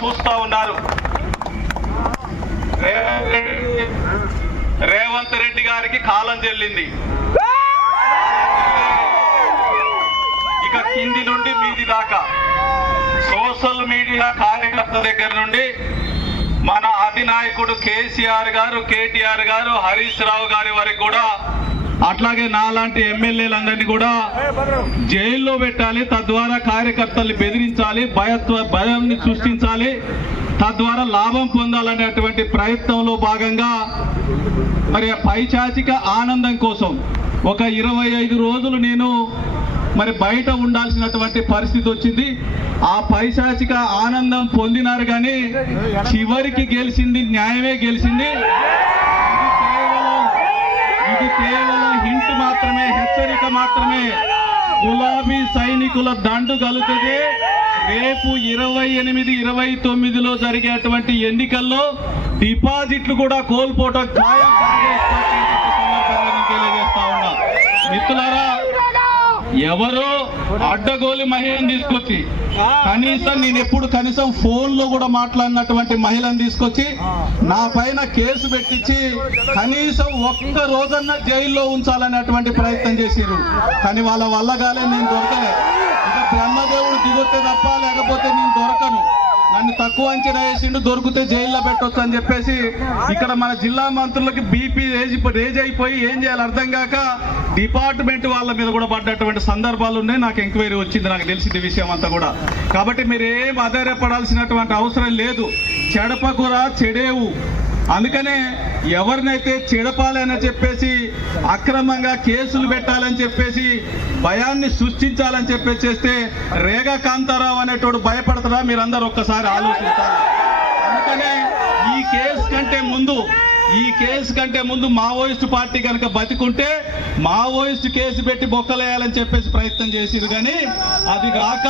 చూస్తా ఉన్నారు. రేవంత్ రెడ్డి గారికి కాలం చెల్లింది. ఇక కింది నుండి మీది దాకా సోషల్ మీడియా కార్యకర్తల దగ్గర నుండి మన అధినాయకుడు కేసీఆర్ గారు, కేటీఆర్ గారు, హరీష్ రావు గారి వరకు కూడా, అట్లాగే నాలాంటి ఎమ్మెల్యేలందరినీ కూడా జైల్లో పెట్టాలి, తద్వారా కార్యకర్తల్ని బెదిరించాలి, భయాన్ని సృష్టించాలి, తద్వారా లాభం పొందాలనేటువంటి ప్రయత్నంలో భాగంగా మరి పైశాచిక ఆనందం కోసం ఒక 25 రోజులు నేను మరి బయట ఉండాల్సినటువంటి పరిస్థితి వచ్చింది. ఆ పైశాచిక ఆనందం పొందినారు, కానీ చివరికి గెలిచింది న్యాయమే గెలిచింది. ఇది కేవలం హింట్ మాత్రమే, హెచ్చరిక మాత్రమే. గులాబీ సైనికుల దండు గలుతుంది. రేపు 28, 29లో జరిగేటువంటి ఎన్నికల్లో డిపాజిట్లు కూడా కోల్పోవడం ఖాయం. తెలియజేస్తా ఉన్నా మిత్రులారా, ఎవరో అడ్డగోలి మహిళను తీసుకొచ్చి, కనీసం నేను ఎప్పుడు ఫోన్లో కూడా మాట్లాడినటువంటి మహిళను తీసుకొచ్చి నా పైన కేసు పెట్టించి కనీసం ఒక్క రోజన్నా జైల్లో ఉంచాలనేటువంటి ప్రయత్నం చేసిరు. కానీ వాళ్ళ వల్ల కాలే, నేను దొరకలే. ఇక బ్రహ్మదేవుడు దిగొస్తే తప్ప లేకపోతే నేను దొరకను. నన్ను తక్కువ అంచనా వేసిండు, దొరికితే జైల్లో పెట్టొచ్చు అని చెప్పేసి ఇక్కడ మన జిల్లా మంత్రులకి బీపీ రేజ్ అయిపోయి ఏం చేయాలి అర్థం కాక డిపార్ట్మెంట్ వాళ్ళ మీద కూడా పడ్డటువంటి సందర్భాలు ఉన్నాయి. నాకు ఎంక్వైరీ వచ్చింది, నాకు తెలిసింది విషయం అంతా కూడా. కాబట్టి మీరు ఏం ఆధారపడాల్సినటువంటి అవసరం లేదు. చెడపకురా చెడేవు. అందుకనే ఎవరినైతే చెడపాలని చెప్పేసి, అక్రమంగా కేసులు పెట్టాలని చెప్పేసి, భయాన్ని సృష్టించాలని చెప్పేసి చేస్తే రేగా కాంతారావు అనేటోడు భయపడతారా? మీరందరూ ఒక్కసారి ఆలోచించాలి. అందుకనే ఈ కేసు కంటే ముందు మావోయిస్టు పార్టీ కనుక బతికుంటే మావోయిస్టు కేసు పెట్టి బొక్కలేయాలని చెప్పేసి ప్రయత్నం చేసిరు. కానీ అది కాక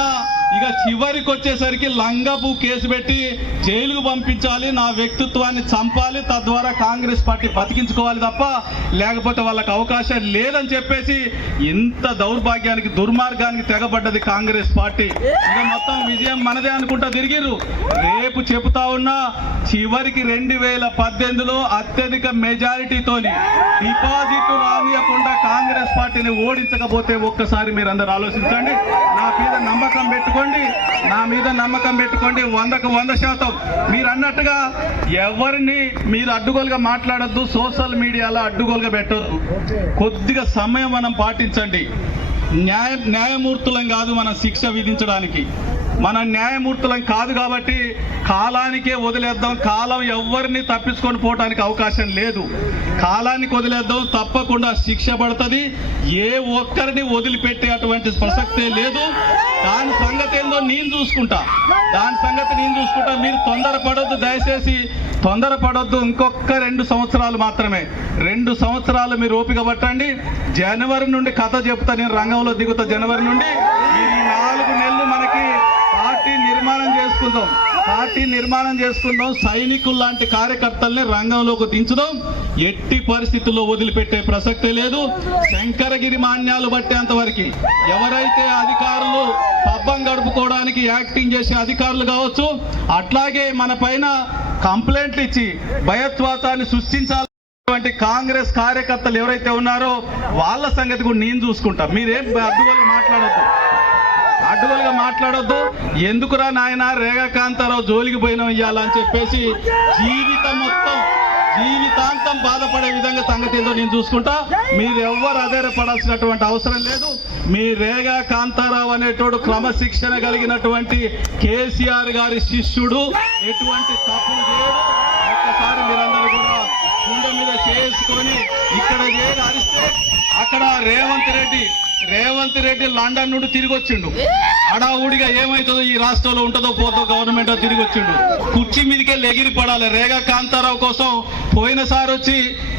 ఇక చివరికి వచ్చేసరికి లంగపు కేసు పెట్టి జైలుకు పంపించాలి, నా వ్యక్తిత్వాన్ని చంపాలి, తద్వారా కాంగ్రెస్ పార్టీ బతికించుకోవాలి తప్ప లేకపోతే వాళ్ళకి అవకాశం లేదని చెప్పేసి ఇంత దౌర్భాగ్యానికి, దుర్మార్గానికి తెగబడ్డది కాంగ్రెస్ పార్టీ. ఇక మొత్తం విజయం మనదే అనుకుంటా తిరిగిరు. రేపు చెబుతా ఉన్నా, చివరికి 2018లో అత్యధిక మెజారిటీతోని డిపాజిట్ రానియకుండా కాంగ్రెస్ పార్టీని ఓడించకపోతే ఒక్కసారి మీరు అందరూ ఆలోచించండి. నా మీద నమ్మకం పెట్టుకోండి, 100కు 100%. మీరు అన్నట్టుగా ఎవరిని మీరు అడ్డుగోలుగా మాట్లాడద్దు, సోషల్ మీడియాలో అడ్డుగోలుగా పెట్టద్దు. కొద్దిగా సమయం మనం పాటించండి. న్యాయమూర్తులం కాదు మనం శిక్ష విధించడానికి, మన న్యాయమూర్తులం కాదు కాబట్టి కాలానికే వదిలేద్దాం. కాలం ఎవరిని తప్పించుకొని పోవడానికి అవకాశం లేదు. కాలానికి వదిలేద్దాం, తప్పకుండా శిక్ష పడుతుంది. ఏ ఒక్కరిని వదిలిపెట్టే అటువంటి ప్రసక్తే లేదు. దాని సంగతి ఏందో నేను చూసుకుంటా. మీరు తొందరపడొద్దు, దయచేసి తొందరపడొద్దు. ఇంకొక 2 సంవత్సరాలు మాత్రమే, 2 సంవత్సరాలు మీరు ఓపిక పట్టండి. జనవరి నుండి కథ చెప్తా, నేను రంగంలో దిగుతా. జనవరి నుండి ఈ 4 నెలలు మనకి పార్టీ నిర్మాణం చేసుకుందాం. సైనికులు లాంటి కార్యకర్తల్ని రంగంలోకి దించుదాం. ఎట్టి పరిస్థితుల్లో వదిలిపెట్టే ప్రసక్తే లేదు. శంకరగిరి మాన్యాలు పట్టేంత వరకు ఎవరైతే అధికారులు పబ్బం గడుపుకోవడానికి యాక్టింగ్ చేసే అధికారులు కావచ్చు, అట్లాగే మన పైన కంప్లైంట్లు ఇచ్చి భయత్వాతాన్ని సృష్టించాలి కాంగ్రెస్ కార్యకర్తలు ఎవరైతే ఉన్నారో వాళ్ళ సంగతి కూడా నేను చూసుకుంటా. మీరేం అడ్డుగోలుగా మాట్లాడొద్దు. ఎందుకురా నాయన రేగా కాంతారావు జోలికి పోయినాం ఇయ్యాలని చెప్పేసి జీవితాంతం బాధపడే విధంగా సంగతి ఏదో నేను చూసుకుంటా. మీరు ఎవ్వరు ఆధారపడాల్సినటువంటి అవసరం లేదు. మీ రేగా కాంతారావు అనేటోడు క్రమశిక్షణ కలిగినటువంటి కేసీఆర్ గారి శిష్యుడు, ఎటువంటి తప్పులు చేయడు. ఒక్కసారి మీరందరూ కూడా గుండె మీద చేసుకొని ఇక్కడ అరిస్తే అక్కడ రేవంత్ రెడ్డి లండన్ నుండి తిరిగి వచ్చిండు. అడావుడిగా ఏమవుతుందో ఈ రాష్ట్రంలో ఉంటుందో పోతో గవర్నమెంట్ తిరిగి వచ్చిండు. కుర్చీ మీదకే ఎగిరి పడాలి. రేగా కాంతారావు కోసం పోయినసారి వచ్చి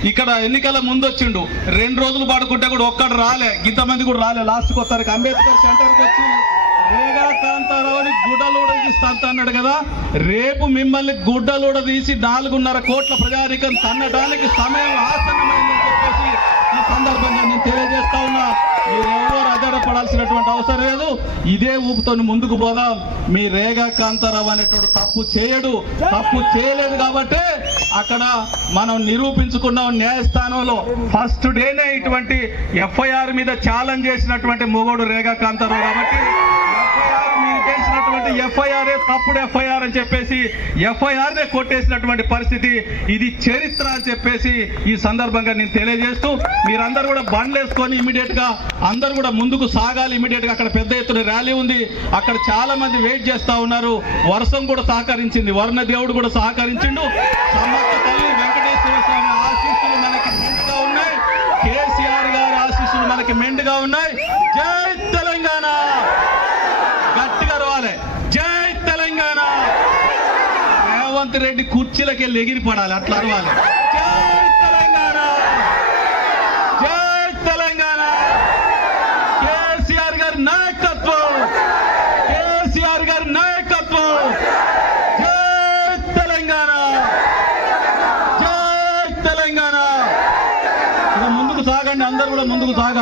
ఇక్కడ ఎన్నికల ముందు వచ్చిండు. 2 రోజులు పడుకుంటే కూడా ఒక్కడు రాలే, ఇంతమంది కూడా రాలే. లాస్ట్కి వస్తారు అంబేద్కర్ సెంటర్కి వచ్చి రేగా కాంతారావుని గుడ్డలూడ తీస్తా అన్నాడు కదా. రేపు మిమ్మల్ని గుడ్డలూడ తీసి 4.5 కోట్ల ప్రజానికం తన్నడానికి సమయం ఆసన్నమైందని చెప్పేసి ఈ సందర్భంగా నేను తెలియజేస్తా ఉన్నా. మీరు ఎవరు భయపడాల్సినటువంటి అవసరం లేదు. ఇదే ఊపుతో ముందుకు పోదాం. మీ రేగా కాంతారావు అనేటువంటి తప్పు చేయలేదు కాబట్టి అక్కడ మనం నిరూపించుకున్నాం న్యాయస్థానంలో. ఫస్ట్ డేనే ఇటువంటి ఎఫ్ఐఆర్ మీద ఛాలెంజ్ చేసినటువంటి మొగోడు రేగా కాంతారావు కాబట్టి ఎఫ్ఐఆర్ తప్పుడు ఎఫ్ఐఆర్ అని చెప్పేసి ఎఫ్ఐఆర్ నే కొట్టేసినటువంటి పరిస్థితి. ఇది చరిత్ర అని చెప్పేసి ఈ సందర్భంగా నేను తెలియజేస్తూ, మీరందరూ కూడా బండ్లు వేసుకొని ఇమీడియట్ గా అందరూ కూడా ముందుకు సాగాలి. ఇమీడియట్ గా అక్కడ పెద్ద ఎత్తున ర్యాలీ ఉంది. అక్కడ చాలా మంది వెయిట్ చేస్తా ఉన్నారు. వర్షం కూడా సహకరించింది, వరుణ దేవుడు కూడా సహకరించిండు. సమ్మక్క తల్లి వెంకటేశ్వర స్వామి ఆశీస్సులు మనకి మెండుగా ఉన్నాయి. కేసీఆర్ గారి ఆశీస్సులు మనకి మెండుగా ఉన్నాయి. జై తెలంగాణ, గట్టిగా రవాలి. జై తెలంగాణ. రేవంత్ రెడ్డి కుర్చీలకి వెళ్ళి ఎగిరి పడాలి, అట్లా అరవాలి. జై తెలంగాణ, జై తెలంగాణ. కేసీఆర్ గారి నాయకత్వం, కేసీఆర్ గారి నాయకత్వం. జై తెలంగాణ, జై తెలంగాణ. ముందుకు సాగండి, అందరూ కూడా ముందుకు సాగాలి.